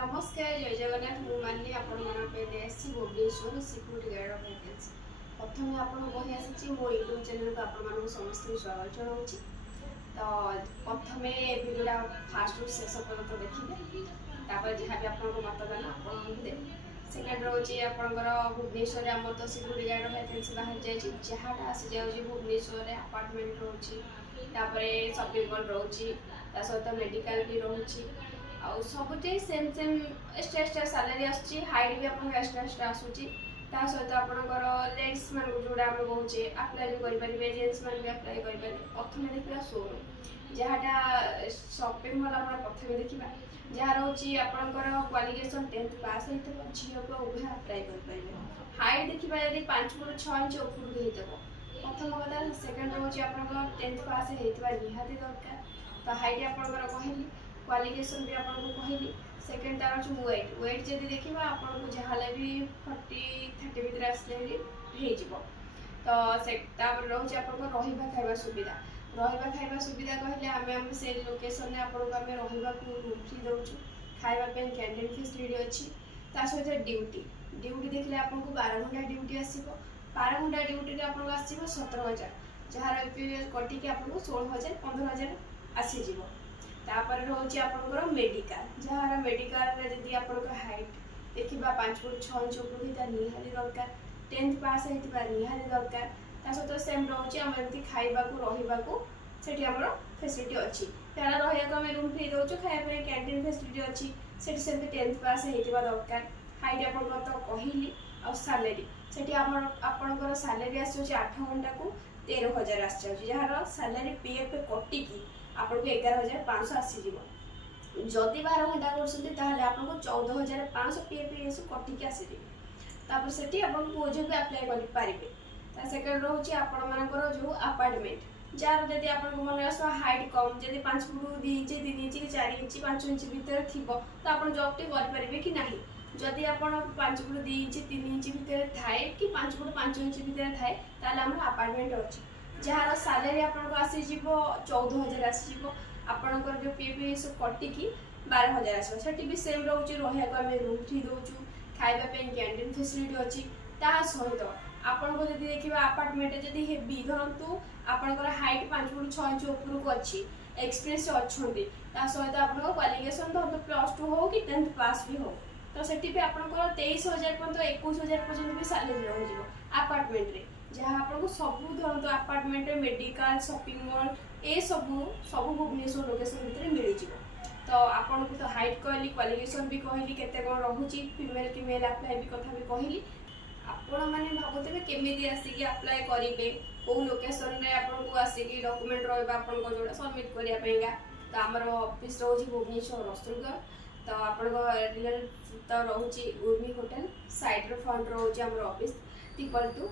नमस्कार जय जगन्नाथ मुझे आपसी भुवनेश्वर सिक्यूरीटी गार्ड वैकेंसी प्रथम आपको कही आसी मो यूट्यूब चैनल को आप समस्त स्वागत जनाऊँ। तो प्रथम भिडियोटा फास्ट रु शेष पर्यटन देखिए जहाँ भी आप मतदान आपको देवे। सेकेंड रोचे आपंकर भुवनेश्वर आम तो सिक्यूरीटी गार्ड वैकेंसी बाहर जाइए जहाँटा आसी जाऊँगी भुवनेश्वर अपार्टमेंट रोचे शॉपिंग मॉल रोचे सहित मेडिकल भी रोचे आउ सबुटे same same extra extra salary आसूँ हाइट भी आप एक्सट्रा एक्सट्रा आसूँ ता सहित आपंकर लेडीज मान जोड़ा आम कहे आप्लाय भी करेंगे जेन्स मैंने भी आप्लाय करेंगे। प्रथम देखा शोरूम जहाँटा शॉपिंग मॉल आप प्रथम देखा जहाँ रोचे आपंकर क्वालिफिकेशन 10th पास होता झील को उभय आप्लाय करेंगे। हाइट देखा यदि 5 फुट 6 इंच उपरକୁ ହେଇଥିବ प्रथम कथा। सेकेंड रोचे आप 10th पास होता निहाती दरकार तो हाइट आपंकर कहली क्वालिफिकेशन भी आपको कहली। सेकेंड तार अच्छे वेट जब देखा आपको जहाँ भी 40-30 भितर आसले हो तो रोचे आप रहा खाଇବା सुविधा रहा खाଇବା सुविधा कहले आम से लोकेशन में आपको आम रहा रूम फ्री दौचु खावा कैंटीन फैसिलिटी अच्छी सहित ड्यूटी ड्यूटी देखले आपको 12 घंटा ड्यूटी आसो 12 घंटा ड्यूटी आपको आसो 17,000 जहाँ कटिकी आपको 16,000 15,000 आसीज। तापर रोचे आपंकर मेडिकल जहाँ मेडिकल जदि आप हाइट देखा 5 फुट 6 इंच उपरता निहाती दरकार 10th पास होता निहाती दरकार सहित सेम रोचे आम एमती खावा रहा फैसिलिटी अच्छी त्याला रहा रूम फ्री दौचु खायापी कैंटीन फैसिलिटी अच्छी से 10th पास होता दरकार। हाइट आप तो कहली आ सालेरी से आपंकर सालेरी आसूँ 8 घंटा को 13,000 आसी जहाँ सालेरी पीएफ कटिकी आपको 11,500 आसीज। जदि 12 घंटा कर आपको 14,500 पीएफ कटिकी आसीज से पुओ झील भी आप्लाय करेंगे। सेकेंड रोचे आपर जो अपार्टमेंट जार जब आप मन आस हाइट कम जब 5 foot 2 inch 3 inch 4 inch 5 inch भितर थी तो आप जॉब टी करेंगे कि ना जदि आप 5 फुट 2 इंच 3 इंच भितर थाए कि 5 फुट 5 इंच भितर थाए ताल अपार्टमेंट अच्छी जहाँ सालेरी आपको आसीज 14,000 आसीज आपंकर जो पीएफ कटिकी 12,000 आसो भी सेम रोचे रहा आम रूम फ्री दौचु खावाई कैंटीन फैसिलिटी अच्छी सहित आपको जब देखा अपार्टमेंट जब हेवी धरतु आपंकर हाइट 5 फुट 6 इंच उपरକୁ अच्छी एक्सपीरियंस अच्छा सहित आप क्वालिफिकेशन धरतु +2 हो कि 10th पास भी हो तो से आपंकर 23,000 पर्यटन 21,000 पर्यटन भी सालेरी रही अपार्टमेंट जहाँ आपको सबू धरतु अपार्टमेंट मेडिकल शॉपिंग मॉल ये सबू भुवनेश्वर लोकेशन भितर मिल तो आपन को तो हाइट कहली क्वालिफिकेशन भी कहली केते कोन रहुची फीमेल की मेल अप्लाई भी कथा भी कहली आपण माने भाबुते केमिति आसी अप्लाई करेंगे कौ लोकेशन रे आपन को आसी डॉक्यूमेंट रहबा आपन को जोड़ा सबमिट करिया पेगा तो आमर ऑफिस रोजी भुवनेश्वर रसुलगढ़ तो आपन को रियल तो रोची उर्मी होटल साइड रो फ्रंट रोची आमर ऑफिस =2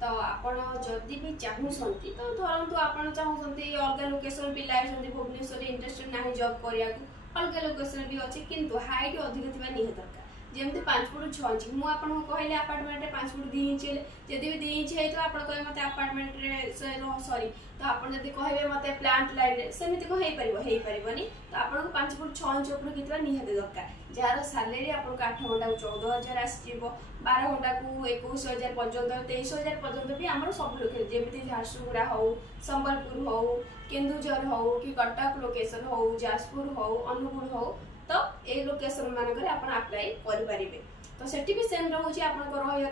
तो आपड़ जदि भी चाहूँगी तो धरतु आप चाहूँगी अलग लोकेशन पिला भुवनेश्वर इंटरेस्टेड ना जॉब करने अलग लोकेशन भी अच्छी किंतु हाइट अधिक थी निहाती दरकार जमी 5 फुट 6 इंच मुझे कहली अपार्टमेंट 5 फुट 2 इंच जदि भी 2 इंच है आप कहे मत अपार्टमेंट सॉरी तो आप कहे मत प्लांट लाइन सेमती कौन हो पारनी तो आपको 5 फुट 6 इंच ऊपर कितना निहाती दरकार जार सालेरी आपको 8 घंटा को 14,000 आसो 12 घंटा को 21,000 पर्यटन 23,000 पर्यटन भी आम सब लोकेशन जमी झारसुगुड़ा हो संबलपुर हो केन्दुझर हो कि कटक लोकेशन हो जाजपुर हो अनुगुल हो तो ये लोकेशन मानक अप्लाई करेंगे तो सेठी भी सेम रोचे आप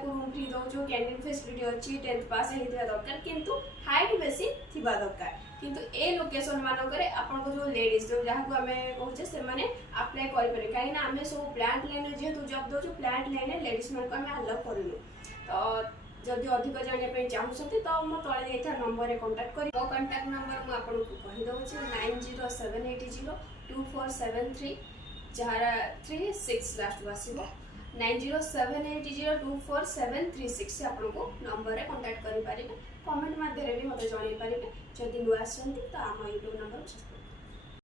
रूम फ्री दौचु कैंटीन फैसिलिटी अच्छी 10th पास होता दरकार किंतु हाइट बेसी थी दरकार किंतु ए लोकेशन मानक आपको जो लेडीज जो जहाँ को आम कहे से अप्लाई करेंगे कहीं आम सब प्लांट लाइन जेहतु जब दौचु प्लांट लाइन लेडीज मान आम आलाउ करूँ तो जदि अधिक जानापी चाहूँगी तो मो तले देता नंबर में कंटाक्ट कर मो कंटाक्ट नंबर मुझे कहीदे 90780247 जहाँ 36 लास्ट आसो 9078024736 आपको नंबर में कंटाक्ट करेंगे कमेंट मध्यम भी मत जन पारे जदि नुआ आसती तो आम यूट्यूब नंबर